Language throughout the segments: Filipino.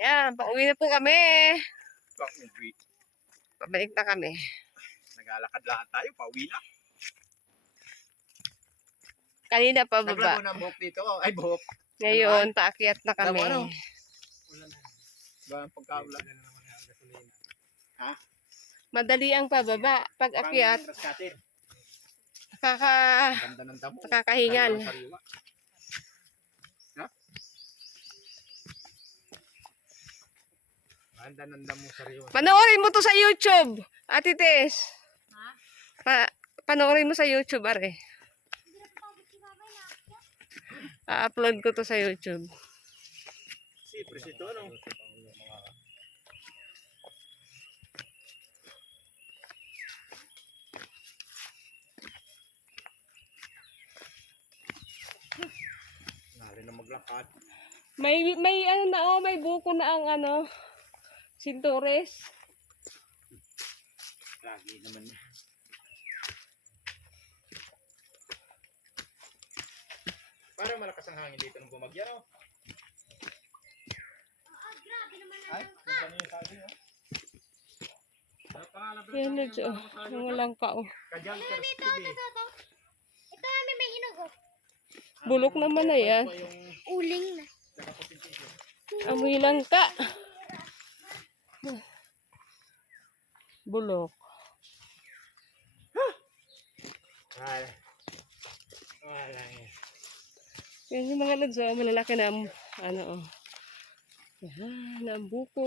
Yan, pauwi na po kami. Pauwi. Pabalik na kami. Naglalakad lahat tayo, pauwi na. Kanina pa Naglago baba. na ang buhok dito. Ay, buhok. Ngayon, paakyat na kami. Ano, ano? Ba ang pagkaulan? Madali ang pababa. Pag akyat, nakaka, Ganda ng damo. nakakahingal. Sariwa-sariwa. Ha? Ganda ng damo sariwa. Panoorin mo to sa YouTube, Ate Tess. Pa panoorin mo sa YouTube, are. A-upload ko to sa YouTube. Sipres ito, ano? Nari na maglakad. May may ano na oh, may buko na ang ano, sintures. Lagi naman. Parang malakas ang hangin dito nung bumagyan, oh. Ay, magkano yung sabi, oh? Ano Yan ito? na dyan. Ang walang ka oh. Kajankers TV. Ito namin may hinog oh. Bulok naman na yan. Ito yung Uling na. Amoy lang ka. Bulok. Wala. Wala eh. Yan yung mga lods, oh, malalaki na, ang- ano, oh. Yan, ang buko.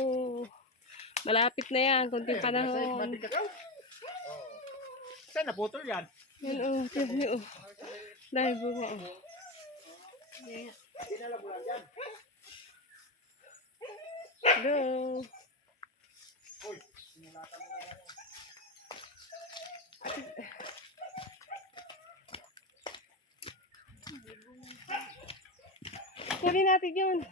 Malapit na yan, konting panahon. Oh. Saan naputol yan? Yan, oh, tiyan niyo, oh. Dahil bunga, oh. Yan. Hello. Uy, sinulatan mo na yan. Kunin natin yun.